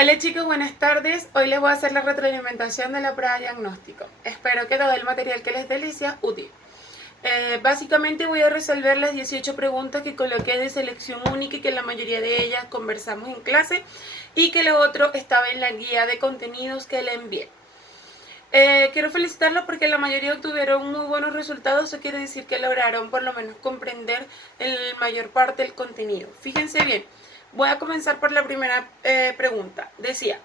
Hola chicos, buenas tardes. Hoy les voy a hacer la retroalimentación de la prueba de diagnóstico. Espero que todo el material que les dé les sea útil. Básicamente voy a resolver las 18 preguntas que coloqué de selección única y que la mayoría de ellas conversamos en clase y que lo otro estaba en la guía de contenidos que le envié. Quiero felicitarlos porque la mayoría obtuvieron muy buenos resultados. Eso quiere decir que lograron por lo menos comprender en la mayor parte del contenido. Fíjense bien, voy a comenzar por la primera pregunta. Decía,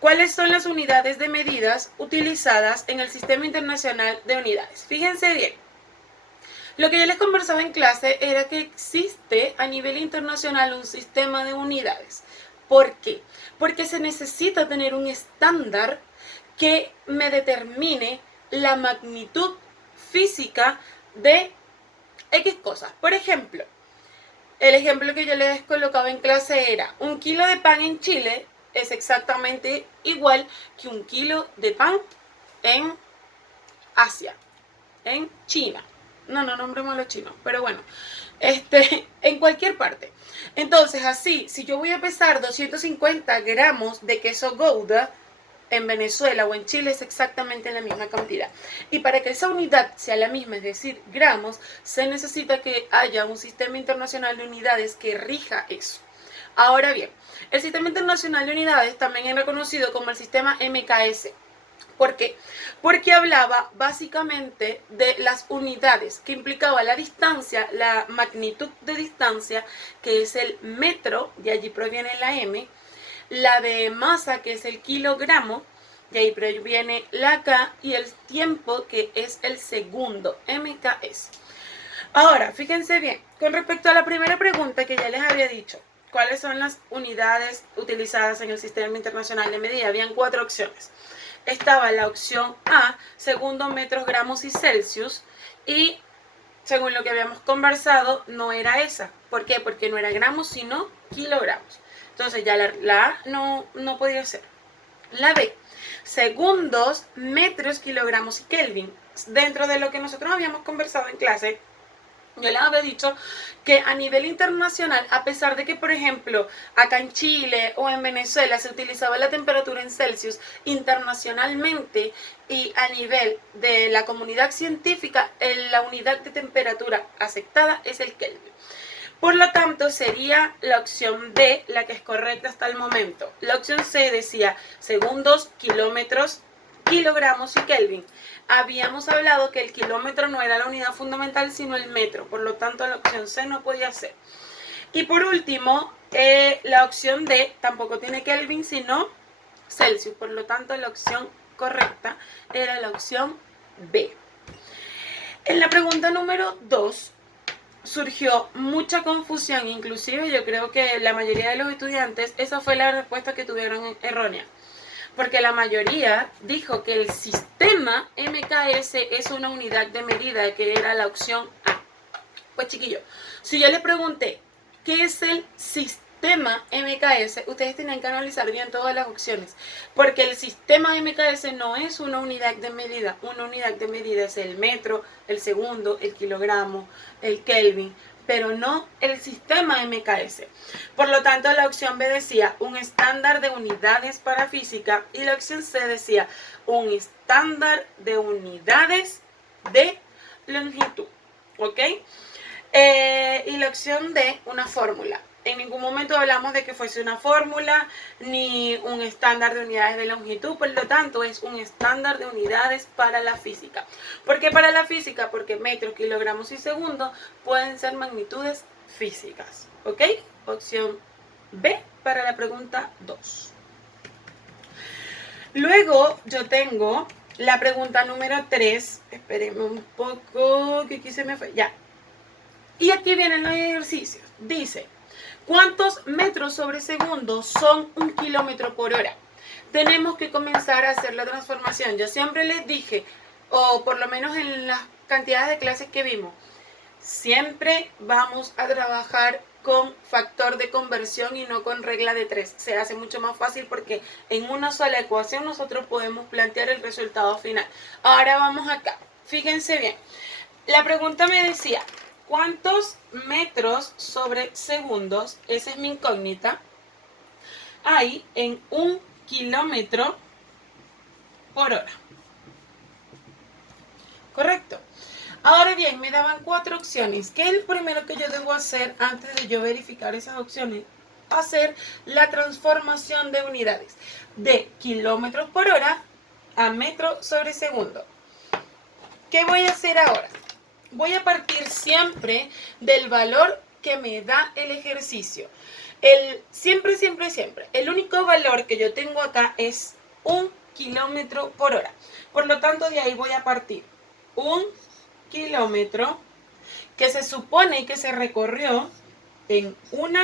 ¿cuáles son las unidades de medidas utilizadas en el Sistema Internacional de Unidades? Fíjense bien, lo que yo les conversaba en clase era que existe a nivel internacional un sistema de unidades. ¿Por qué? Porque se necesita tener un estándar que me determine la magnitud física de X cosas. Por ejemplo, el ejemplo que yo les colocaba en clase era: un kilo de pan en Chile es exactamente igual que un kilo de pan en Asia, en China. No nombremos a los chinos, pero bueno, en cualquier parte. Entonces, así, si yo voy a pesar 250 gramos de queso Gouda en Venezuela o en Chile, es exactamente la misma cantidad. Y para que esa unidad sea la misma, es decir, gramos, se necesita que haya un sistema internacional de unidades que rija eso. Ahora bien, el sistema internacional de unidades también es reconocido como el sistema MKS. ¿Por qué? Porque hablaba básicamente de las unidades, que implicaba la distancia, la magnitud de distancia, que es el metro, de allí proviene la M, la de masa, que es el kilogramo, de ahí proviene la K, y el tiempo, que es el segundo, MKS. Ahora, fíjense bien, con respecto a la primera pregunta que ya les había dicho, ¿cuáles son las unidades utilizadas en el Sistema Internacional de Medida? Habían 4 opciones. Estaba la opción A, segundo, metros, gramos y Celsius, y según lo que habíamos conversado, no era esa. ¿Por qué? Porque no era gramos, sino kilogramos. Entonces ya la A no podía ser. La B, segundos, metros, kilogramos y Kelvin. Dentro de lo que nosotros habíamos conversado en clase, yo les había dicho que a nivel internacional, a pesar de que, por ejemplo, acá en Chile o en Venezuela se utilizaba la temperatura en Celsius, internacionalmente y a nivel de la comunidad científica, la unidad de temperatura aceptada es el Kelvin. Por lo tanto, sería la opción D la que es correcta hasta el momento. La opción C decía segundos, kilómetros, kilogramos y Kelvin. Habíamos hablado que el kilómetro no era la unidad fundamental, sino el metro. Por lo tanto, la opción C no podía ser. Y por último, la opción D tampoco tiene Kelvin, sino Celsius. Por lo tanto, la opción correcta era la opción B. En la pregunta número 2 surgió mucha confusión, inclusive yo creo que la mayoría de los estudiantes, esa fue la respuesta que tuvieron errónea. Porque la mayoría dijo que el sistema MKS es una unidad de medida, que era la opción A. Pues chiquillos, si yo les pregunté qué es el sistema MKS, ustedes tienen que analizar bien todas las opciones, porque el sistema MKS no es una unidad de medida. Una unidad de medida es el metro, el segundo, el kilogramo, el Kelvin, pero no el sistema MKS. Por lo tanto, la opción B decía un estándar de unidades para física y la opción C decía un estándar de unidades de longitud. ¿Ok? Y la opción D, una fórmula. En ningún momento hablamos de que fuese una fórmula ni un estándar de unidades de longitud, por lo tanto es un estándar de unidades para la física. ¿Por qué para la física? Porque metros, kilogramos y segundos pueden ser magnitudes físicas. ¿Ok? Opción B para la pregunta 2. Luego yo tengo la pregunta número 3. Espérenme un poco, que aquí se me fue. Ya. Y aquí vienen los ejercicios. Dice, ¿cuántos metros sobre segundo son 1 kilómetro por hora? Tenemos que comenzar a hacer la transformación. Yo siempre les dije, o por lo menos en las cantidades de clases que vimos, siempre vamos a trabajar con factor de conversión y no con regla de 3. Se hace mucho más fácil porque en una sola ecuación nosotros podemos plantear el resultado final. Ahora vamos acá. Fíjense bien. La pregunta me decía, ¿cuántos metros sobre segundos? Esa es mi incógnita. hay en 1 kilómetro por hora. ¿Correcto? Ahora bien, me daban 4 opciones. ¿Qué es lo primero que yo debo hacer antes de yo verificar esas opciones? Hacer la transformación de unidades de kilómetros por hora a metro sobre segundo. ¿Qué voy a hacer ahora? Voy a partir siempre del valor que me da el ejercicio. Siempre, el único valor que yo tengo acá es 1 kilómetro por hora. Por lo tanto, de ahí voy a partir 1 kilómetro que se supone que se recorrió en 1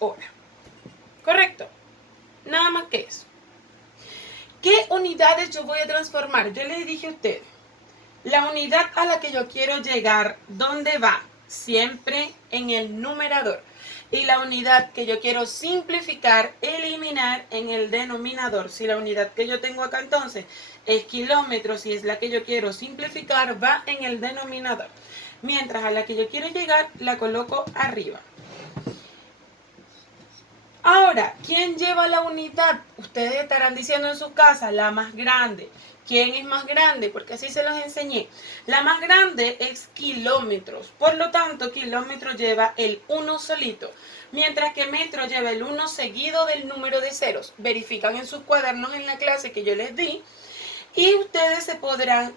hora. ¿Correcto? Nada más que eso. ¿Qué unidades yo voy a transformar? Yo les dije a ustedes, la unidad a la que yo quiero llegar, ¿dónde va? Siempre en el numerador. Y la unidad que yo quiero simplificar, eliminar en el denominador. Si la unidad que yo tengo acá entonces es kilómetros y es la que yo quiero simplificar, va en el denominador. Mientras a la que yo quiero llegar, la coloco arriba. Ahora, ¿quién lleva la unidad? Ustedes estarán diciendo en su casa, la más grande. ¿Quién es más grande? Porque así se los enseñé. La más grande es kilómetros. Por lo tanto, kilómetro lleva el 1 solito. Mientras que metro lleva el 1 seguido del número de ceros. Verifican en sus cuadernos en la clase que yo les di. Y ustedes se podrán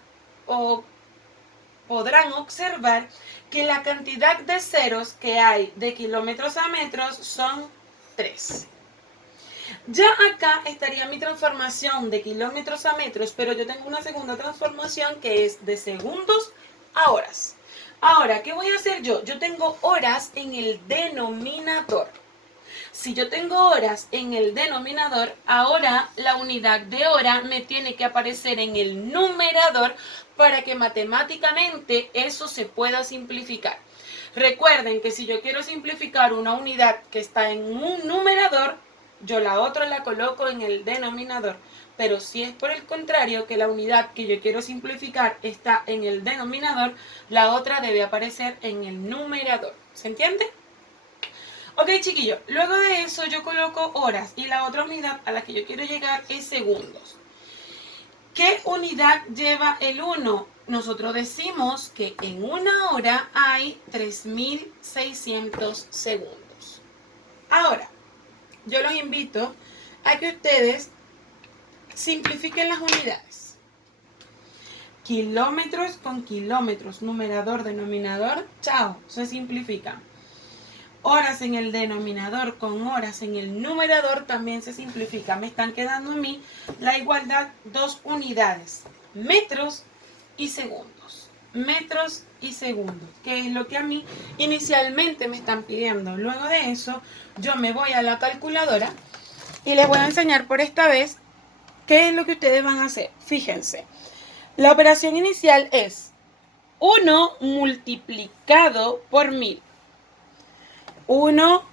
observar que la cantidad de ceros que hay de kilómetros a metros son 3. Ya acá estaría mi transformación de kilómetros a metros, pero yo tengo una segunda transformación que es de segundos a horas. Ahora, ¿qué voy a hacer yo? Yo tengo horas en el denominador. Si yo tengo horas en el denominador, ahora la unidad de hora me tiene que aparecer en el numerador para que matemáticamente eso se pueda simplificar. Recuerden que si yo quiero simplificar una unidad que está en un numerador, yo la otra la coloco en el denominador. Pero si es por el contrario, que la unidad que yo quiero simplificar está en el denominador, la otra debe aparecer en el numerador. ¿Se entiende? Ok, chiquillos, luego de eso yo coloco horas y la otra unidad a la que yo quiero llegar es segundos. ¿Qué unidad lleva el 1? Nosotros decimos que en 1 hora hay 3600 segundos. Ahora, yo los invito a que ustedes simplifiquen las unidades. Kilómetros con kilómetros, numerador, denominador, chao, se simplifican. Horas en el denominador con horas en el numerador también se simplifica. Me están quedando a mí la igualdad 2 unidades, metros y segundos. Metros y segundos, que es lo que a mí inicialmente me están pidiendo. Luego de eso, yo me voy a la calculadora y les voy a enseñar por esta vez qué es lo que ustedes van a hacer. Fíjense, la operación inicial es 1 multiplicado por 1000. 1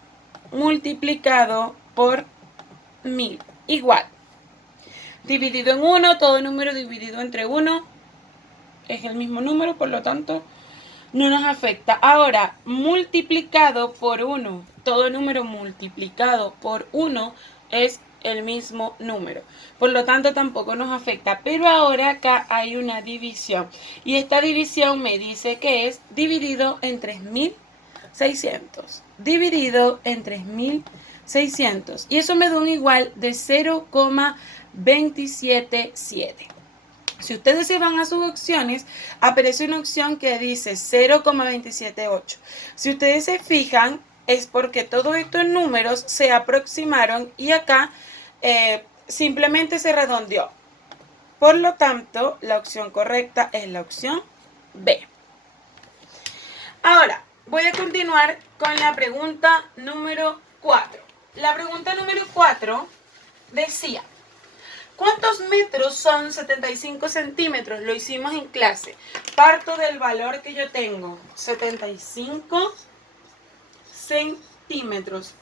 multiplicado por 1000 igual. Dividido en 1, todo número dividido entre 1 es el mismo número, por lo tanto no nos afecta. Ahora, multiplicado por 1, todo número multiplicado por 1 es el mismo número. Por lo tanto, tampoco nos afecta. Pero ahora acá hay una división. Y esta división me dice que es dividido en 3600. Dividido en 3600. Y eso me da un igual de 0,277. Si ustedes se van a sus opciones, aparece una opción que dice 0,278. Si ustedes se fijan, es porque todos estos números se aproximaron y acá simplemente se redondeó. Por lo tanto, la opción correcta es la opción B. Ahora, voy a continuar con la pregunta número 4. La pregunta número 4 decía: ¿cuántos metros son 75 centímetros? Lo hicimos en clase. Parto del valor que yo tengo, 75 centímetros.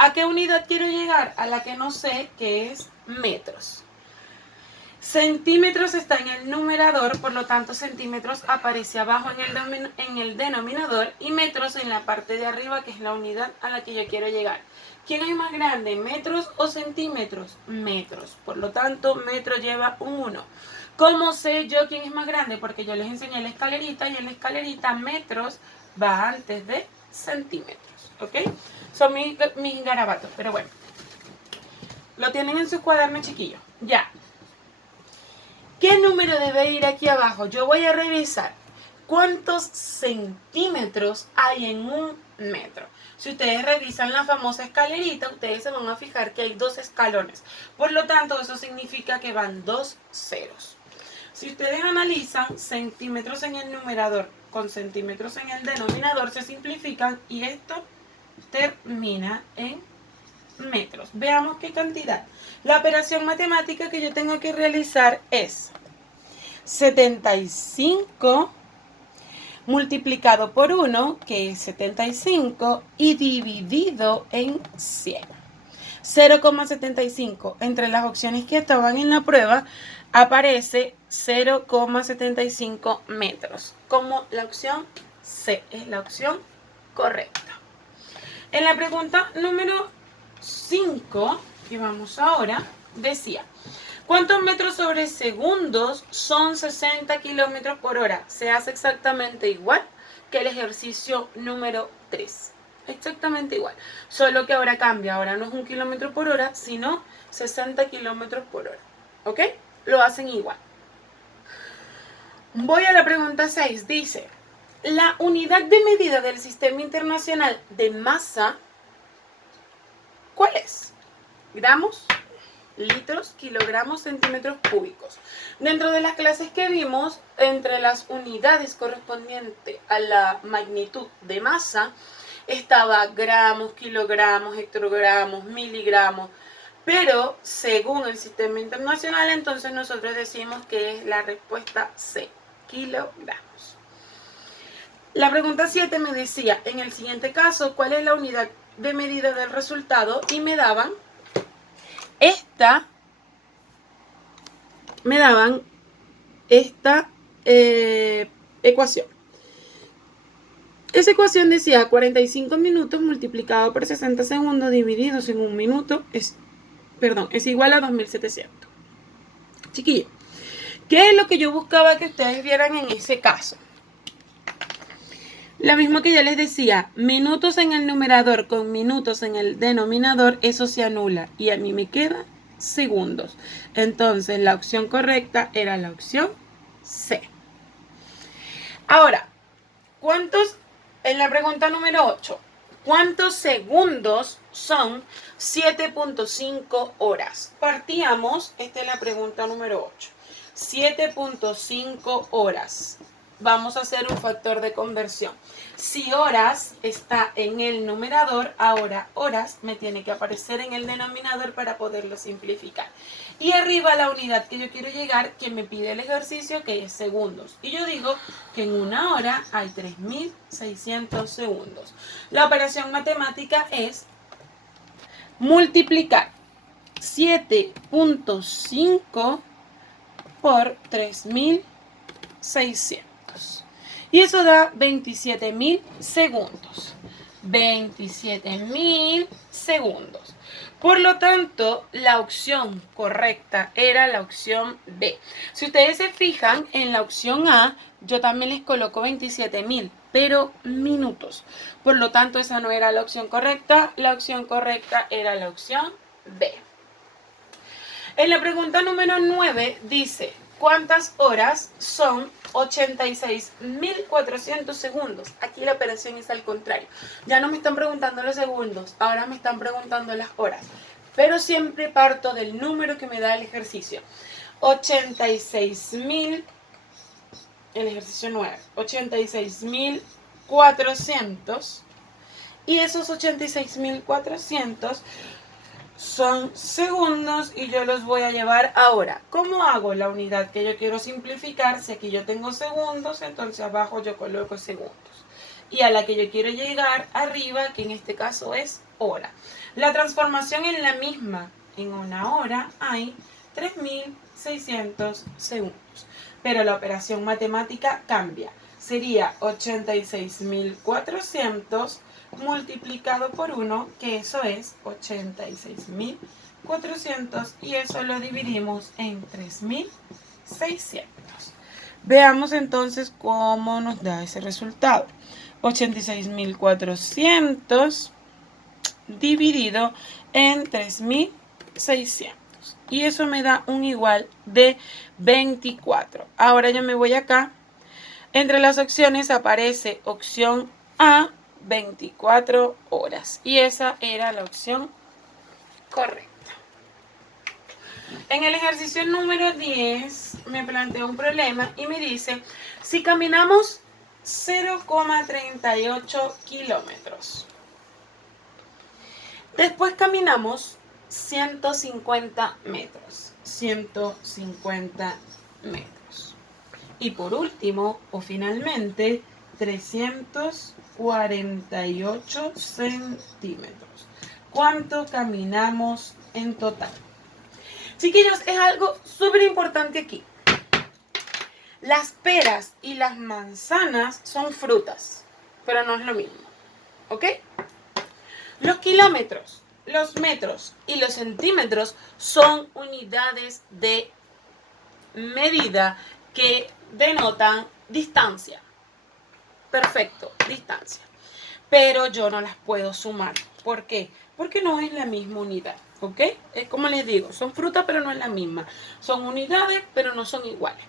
¿A qué unidad quiero llegar? A la que no sé, que es metros. Centímetros está en el numerador, por lo tanto centímetros aparece abajo en el denominador y metros en la parte de arriba, que es la unidad a la que yo quiero llegar. ¿Quién es más grande, metros o centímetros? Metros. Por lo tanto, metro lleva un 1. ¿Cómo sé yo quién es más grande? Porque yo les enseñé la escalerita y en la escalerita metros va antes de centímetros. ¿Ok? Son mis garabatos, pero bueno. Lo tienen en sus cuadernos, chiquillos. Ya. ¿Qué número debe ir aquí abajo? Yo voy a revisar cuántos centímetros hay en un metro. Si ustedes revisan la famosa escalerita, ustedes se van a fijar que hay 2 escalones. Por lo tanto, eso significa que van 2 ceros. Si ustedes analizan centímetros en el numerador con centímetros en el denominador, se simplifican y esto termina en metros. Veamos qué cantidad. La operación matemática que yo tengo que realizar es 75 multiplicado por 1, que es 75, y dividido en 100. 0,75. Entre las opciones que estaban en la prueba aparece 0,75 metros. Como la opción C es la opción correcta. En la pregunta número 5, que vamos ahora, decía: ¿cuántos metros sobre segundos son 60 kilómetros por hora? Se hace exactamente igual que el ejercicio número 3. Exactamente igual. Solo que ahora cambia. Ahora no es 1 kilómetro por hora, sino 60 kilómetros por hora. ¿Ok? Lo hacen igual. Voy a la pregunta 6. Dice: la unidad de medida del Sistema Internacional de Masa, ¿cuál es? ¿Gramos, litros, kilogramos, centímetros cúbicos? Dentro de las clases que vimos, entre las unidades correspondientes a la magnitud de masa, estaba gramos, kilogramos, hectogramos, miligramos, pero según el Sistema Internacional, entonces nosotros decimos que es la respuesta C, kilogramos. La pregunta 7 me decía, en el siguiente caso, ¿cuál es la unidad de medida del resultado? Y me daban esta ecuación. Esa ecuación decía 45 minutos multiplicado por 60 segundos divididos en un minuto es igual a 2700. Chiquillos, ¿qué es lo que yo buscaba que ustedes vieran en ese caso? Lo mismo que ya les decía, minutos en el numerador con minutos en el denominador, eso se anula y a mí me quedan segundos. Entonces la opción correcta era la opción C. Ahora, en la pregunta número 8, ¿cuántos segundos son 7.5 horas? Partíamos, esta es la pregunta número 8. 7.5 horas. Vamos a hacer un factor de conversión. Si horas está en el numerador, ahora horas me tiene que aparecer en el denominador para poderlo simplificar. Y arriba la unidad que yo quiero llegar, que me pide el ejercicio, que es segundos. Y yo digo que en una hora hay 3600 segundos. La operación matemática es multiplicar 7.5 por 3600. Y eso da 27.000 segundos. 27.000 segundos. Por lo tanto, la opción correcta era la opción B. Si ustedes se fijan, en la opción A, yo también les coloco 27.000, pero minutos. Por lo tanto, esa no era la opción correcta. La opción correcta era la opción B. En la pregunta número 9 dice: ¿cuántas horas son 86.400 segundos? Aquí la operación es al contrario. Ya no me están preguntando los segundos, ahora me están preguntando las horas. Pero siempre parto del número que me da el ejercicio. 86.000, el ejercicio 9, 86.400. Y esos 86.400 son segundos y yo los voy a llevar ahora. ¿Cómo hago la unidad que yo quiero simplificar? Si aquí yo tengo segundos, entonces abajo yo coloco segundos. Y a la que yo quiero llegar arriba, que en este caso es hora. La transformación es la misma. En una hora hay 3600 segundos. Pero la operación matemática cambia. Sería 86.400 multiplicado por 1, que eso es 86.400, y eso lo dividimos en 3.600. Veamos entonces cómo nos da ese resultado. 86.400 dividido en 3.600. Y eso me da un igual de 24. Ahora yo me voy acá. Entre las opciones aparece opción A, 24 horas. Y esa era la opción correcta. En el ejercicio número 10 me plantea un problema y me dice, si caminamos 0,38 kilómetros, después caminamos 150 metros, 150 metros. Y por último, o finalmente, 348 centímetros. ¿Cuánto caminamos en total? Chiquillos, es algo súper importante aquí. Las peras y las manzanas son frutas, pero no es lo mismo, ¿ok? Los kilómetros, los metros y los centímetros son unidades de medida que denotan distancia. Perfecto, distancia. Pero yo no las puedo sumar. ¿Por qué? Porque no es la misma unidad, ¿ok? Es como les digo, son frutas pero no es la misma. Son unidades pero no son iguales.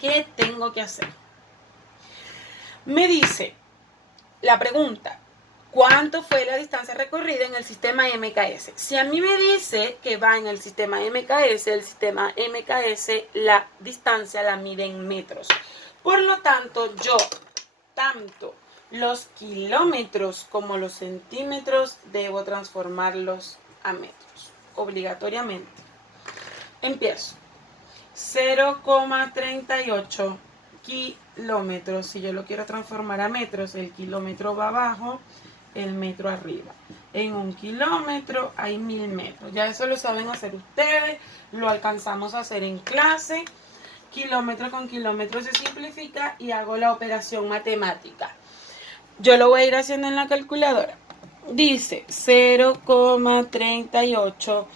¿Qué tengo que hacer? Me dice la pregunta, ¿cuánto fue la distancia recorrida en el sistema MKS? Si a mí me dice que va en el sistema MKS la distancia la mide en metros. Por lo tanto, yo, tanto los kilómetros como los centímetros, debo transformarlos a metros, obligatoriamente. Empiezo. 0,38 kilómetros. Si yo lo quiero transformar a metros, el kilómetro va abajo, el metro arriba. En 1 kilómetro hay 1000 metros. Ya eso lo saben hacer ustedes, lo alcanzamos a hacer en clase. Kilómetro con kilómetro se simplifica y hago la operación matemática. Yo lo voy a ir haciendo en la calculadora. Dice 0,38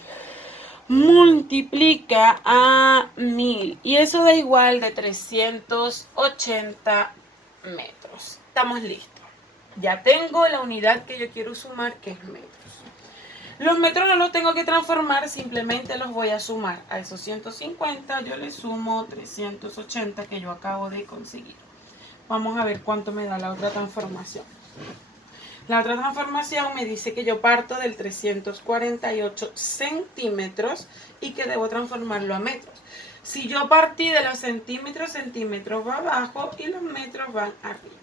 multiplica a 1000 y eso da igual de 380 metros. Estamos listos. Ya tengo la unidad que yo quiero sumar, que es metros. Los metros no los tengo que transformar, simplemente los voy a sumar. A esos 150 yo le sumo 380 que yo acabo de conseguir. Vamos a ver cuánto me da la otra transformación. La otra transformación me dice que yo parto del 348 centímetros y que debo transformarlo a metros. Si yo partí de los centímetros, centímetros va abajo y los metros van arriba.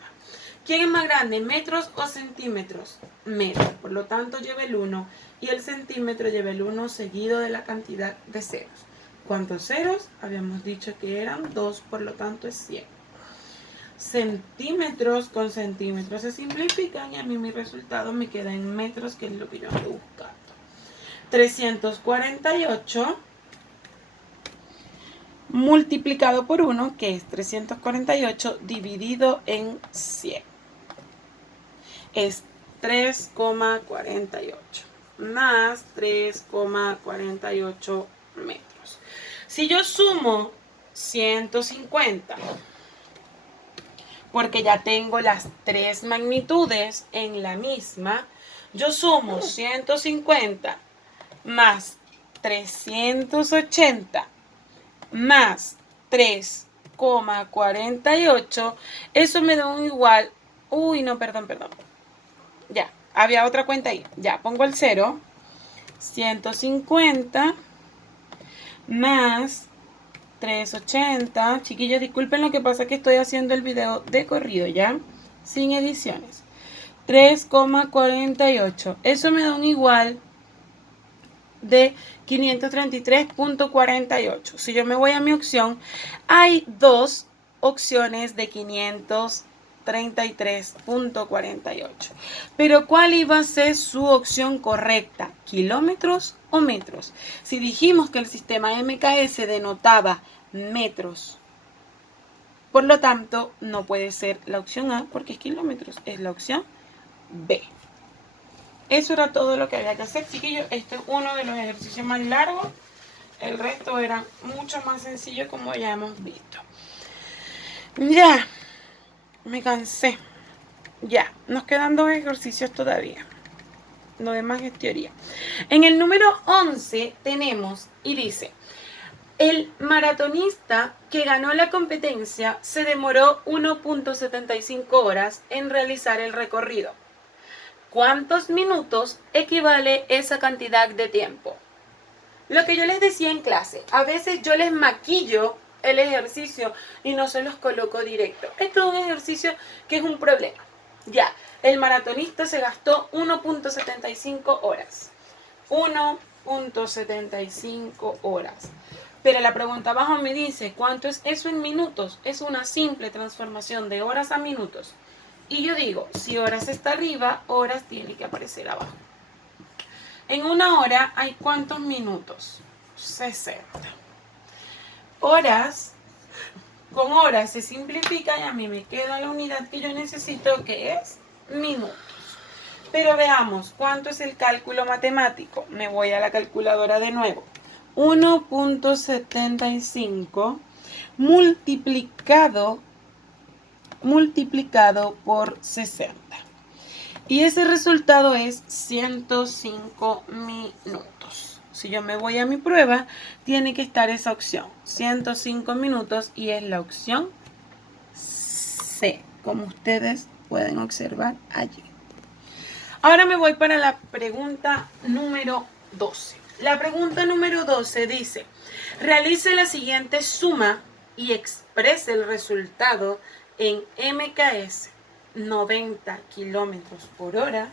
¿Quién es más grande, metros o centímetros? Metros. Por lo tanto, lleva el 1 y el centímetro lleva el 1 seguido de la cantidad de ceros. ¿Cuántos ceros? Habíamos dicho que eran 2, por lo tanto es 100. Centímetros con centímetros se simplifican y a mí mi resultado me queda en metros, que es lo que yo ando buscando. 348 multiplicado por 1, que es 348 dividido en 100. Es 3,48 más 3,48 metros. Si yo sumo 150, porque ya tengo las tres magnitudes en la misma, yo sumo 150 más 380 más 3,48, eso me da un igual, perdón. Ya, había otra cuenta ahí. Ya, pongo el 0. 150 más 380. Chiquillos, disculpen, lo que pasa que estoy haciendo el video de corrido, ¿ya? Sin ediciones. 3,48. Eso me da un igual de 533.48. Si yo me voy a mi opción, hay dos opciones de 533.48. Pero ¿cuál iba a ser su opción correcta? ¿Kilómetros o metros? Si dijimos que el sistema MKS denotaba metros, por lo tanto no puede ser la opción A porque es kilómetros, es la opción B. Eso era todo lo que había que hacer, chiquillos. Este es uno de los ejercicios más largos. El resto eran mucho más sencillos, como ya hemos visto. Ya, me cansé. Ya, nos quedan 2 ejercicios todavía. Lo demás es teoría. En el número 11 tenemos, y dice, el maratonista que ganó la competencia se demoró 1.75 horas en realizar el recorrido. ¿Cuántos minutos equivale esa cantidad de tiempo? Lo que yo les decía en clase, a veces yo les maquillo el ejercicio y no se los coloco directo. Esto es un ejercicio que es un problema. Ya, el maratonista se gastó 1.75 horas. 1.75 horas. Pero la pregunta abajo me dice, ¿cuánto es eso en minutos? Es una simple transformación de horas a minutos. Y yo digo, si horas está arriba, horas tiene que aparecer abajo. En una hora hay ¿cuántos minutos? 60. Horas, con horas se simplifica y a mí me queda la unidad que yo necesito, que es minutos. Pero veamos, ¿cuánto es el cálculo matemático? Me voy a la calculadora de nuevo. 1.75 multiplicado por 60. Y ese resultado es 105 minutos. Si yo me voy a mi prueba, tiene que estar esa opción, 105 minutos, y es la opción C, como ustedes pueden observar allí. Ahora me voy para la pregunta número 12. La pregunta número 12 dice, realice la siguiente suma y exprese el resultado en MKS. 90 kilómetros por hora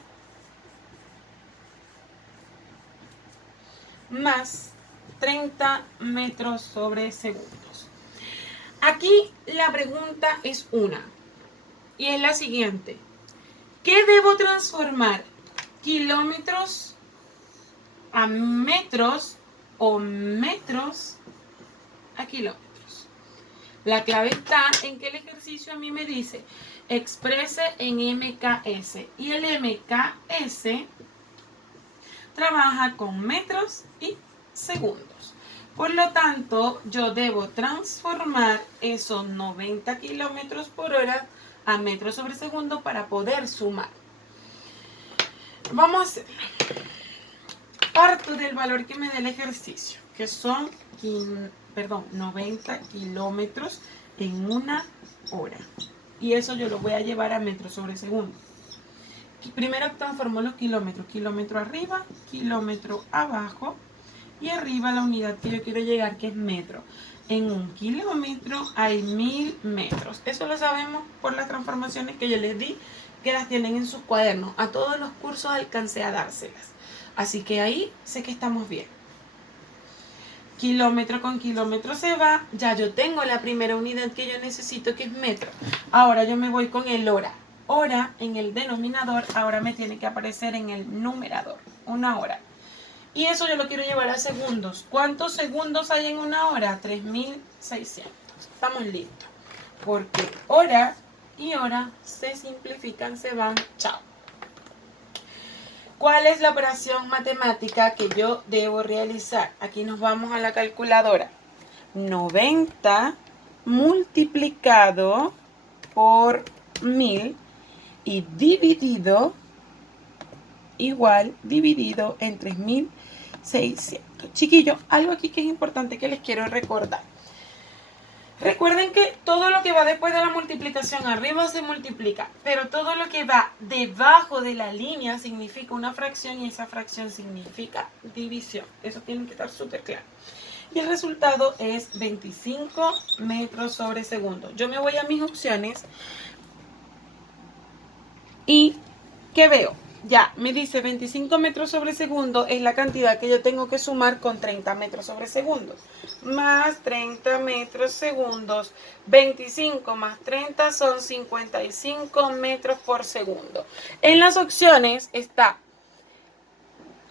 más 30 metros sobre segundos. Aquí la pregunta es una, y es la siguiente. ¿Qué debo transformar? ¿Kilómetros a metros o metros a kilómetros? La clave está en que el ejercicio a mí me dice exprese en MKS, y el MKS trabaja con metros y segundos. Por lo tanto, yo debo transformar esos 90 kilómetros por hora a metros sobre segundo para poder sumar. Vamos a hacerlo. Parto del valor que me dé el ejercicio, que son 90 kilómetros en una hora. Y eso yo lo voy a llevar a metros sobre segundo. Primero transformo los kilómetros. Kilómetro arriba, kilómetro abajo. Y arriba la unidad que yo quiero llegar, que es metro. En 1 kilómetro hay 1000 metros. Eso lo sabemos por las transformaciones que yo les di, que las tienen en sus cuadernos. A todos los cursos alcancé a dárselas. Así que ahí sé que estamos bien. Kilómetro con kilómetro se va. Ya yo tengo la primera unidad que yo necesito, que es metro. Ahora yo me voy con el hora. Hora en el denominador, ahora me tiene que aparecer en el numerador. Una hora. Y eso yo lo quiero llevar a segundos. ¿Cuántos segundos hay en una hora? 3600. Estamos listos. Porque hora y hora se simplifican, se van. Chao. ¿Cuál es la operación matemática que yo debo realizar? Aquí nos vamos a la calculadora. 90 multiplicado por 1000 y dividido en 3600. Chiquillos, algo aquí que es importante que les quiero recordar. Recuerden que todo lo que va después de la multiplicación arriba se multiplica, pero todo lo que va debajo de la línea significa una fracción, y esa fracción significa división. Eso tiene que estar súper claro. Y el resultado es 25 metros sobre segundo. Yo me voy a mis opciones y ¿qué veo? Ya, me dice 25 metros sobre segundo es la cantidad que yo tengo que sumar con 30 metros sobre segundo. Más 30 metros segundos, 25 más 30 son 55 metros por segundo. En las opciones está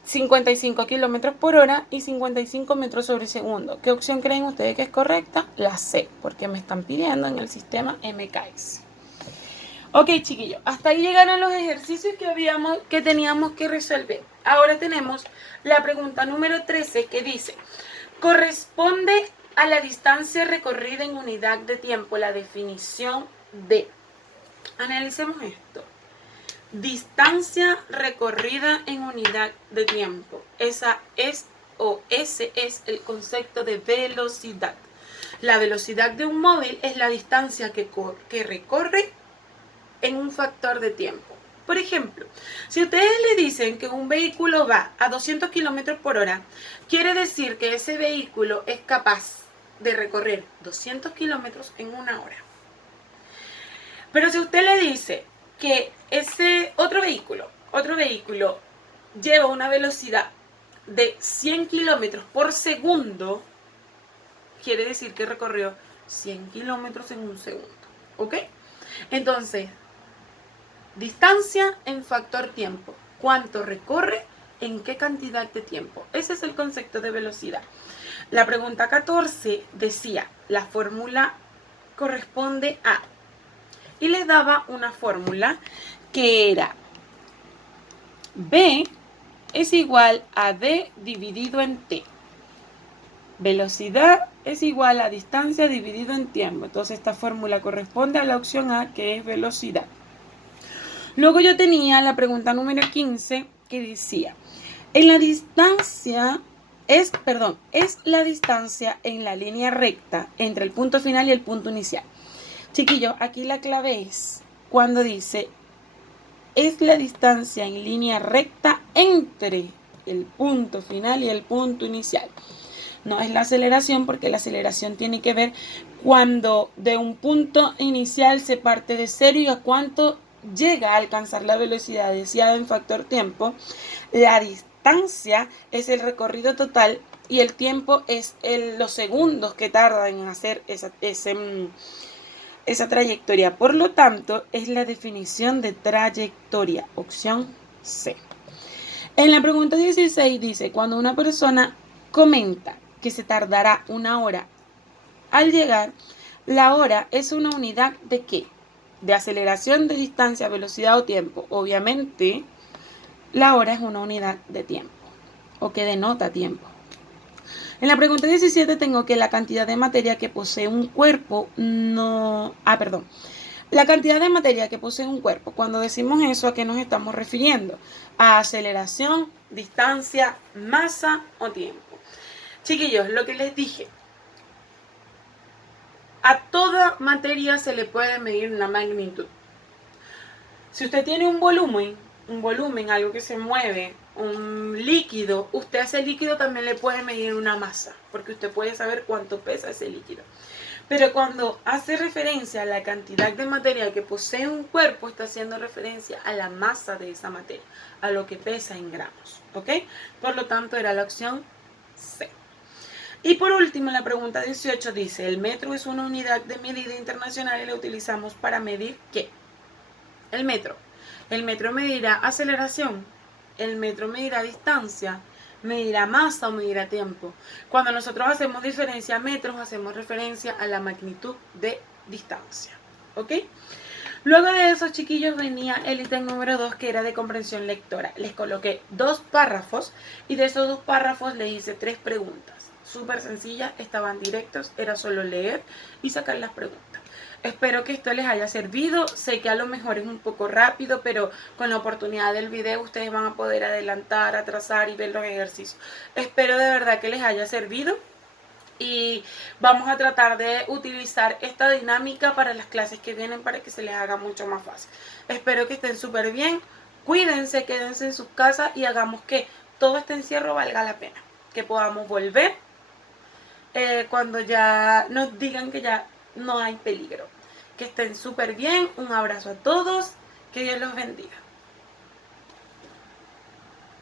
55 kilómetros por hora y 55 metros sobre segundo. ¿Qué opción creen ustedes que es correcta? La C, porque me están pidiendo en el sistema MKS. Ok, chiquillos, hasta ahí llegaron los ejercicios que teníamos que resolver. Ahora tenemos la pregunta número 13 que dice, corresponde a la distancia recorrida en unidad de tiempo la definición de. Analicemos esto. Distancia recorrida en unidad de tiempo. Ese es el concepto de velocidad. La velocidad de un móvil es la distancia que recorre en un factor de tiempo. Por ejemplo, si ustedes le dicen que un vehículo va a 200 kilómetros por hora, quiere decir que ese vehículo es capaz de recorrer 200 kilómetros en una hora. Pero si usted le dice que ese otro vehículo lleva una velocidad de 100 kilómetros por segundo, quiere decir que recorrió 100 kilómetros en un segundo. ¿Ok? Entonces, distancia en factor tiempo. ¿Cuánto recorre? ¿En qué cantidad de tiempo? Ese es el concepto de velocidad. La pregunta 14 decía, la fórmula corresponde a... Y les daba una fórmula que era B es igual a D dividido en T. Velocidad es igual a distancia dividido en tiempo. Entonces esta fórmula corresponde a la opción A, que es velocidad. Luego yo tenía la pregunta número 15 que decía, es la distancia en la línea recta entre el punto final y el punto inicial. Chiquillos, aquí la clave es cuando dice, es la distancia en línea recta entre el punto final y el punto inicial. No es la aceleración, porque la aceleración tiene que ver cuando de un punto inicial se parte de cero y a cuánto llega a alcanzar la velocidad deseada en factor tiempo. La distancia es el recorrido total y el tiempo es los segundos que tardan en hacer esa trayectoria. Por lo tanto, es la definición de trayectoria, opción C. En la pregunta 16 dice, cuando una persona comenta que se tardará una hora al llegar, la hora es una unidad ¿de qué? De aceleración, de distancia, velocidad o tiempo. Obviamente, la hora es una unidad de tiempo o que denota tiempo. En la pregunta 17 tengo que la cantidad de materia que posee un cuerpo La cantidad de materia que posee un cuerpo. Cuando decimos eso, ¿a qué nos estamos refiriendo? A aceleración, distancia, masa o tiempo. Chiquillos, lo que les dije. A toda materia se le puede medir una magnitud. Si usted tiene un volumen, algo que se mueve, un líquido, usted a ese líquido también le puede medir una masa, porque usted puede saber cuánto pesa ese líquido. Pero cuando hace referencia a la cantidad de materia que posee un cuerpo, está haciendo referencia a la masa de esa materia, a lo que pesa en gramos, ¿ok? Por lo tanto, era la opción C. Y por último, la pregunta 18 dice, el metro es una unidad de medida internacional y la utilizamos para medir ¿qué? El metro. El metro medirá aceleración, el metro medirá distancia, medirá masa o medirá tiempo. Cuando nosotros hacemos diferencia a metros, hacemos referencia a la magnitud de distancia. ¿Ok? Luego de eso, chiquillos, venía el ítem número 2, que era de comprensión lectora. Les coloqué 2 párrafos y de esos 2 párrafos les hice 3 preguntas. Súper sencillas, estaban directos, era solo leer y sacar las preguntas. Espero que esto les haya servido. Sé que a lo mejor es un poco rápido, pero con la oportunidad del video ustedes van a poder adelantar, atrasar y ver los ejercicios. Espero de verdad que les haya servido. Y vamos a tratar de utilizar esta dinámica para las clases que vienen para que se les haga mucho más fácil. Espero que estén súper bien. Cuídense, quédense en sus casas y hagamos que todo este encierro valga la pena. Que podamos volver cuando ya nos digan que ya no hay peligro. Que estén súper bien. Un abrazo a todos. Que Dios los bendiga.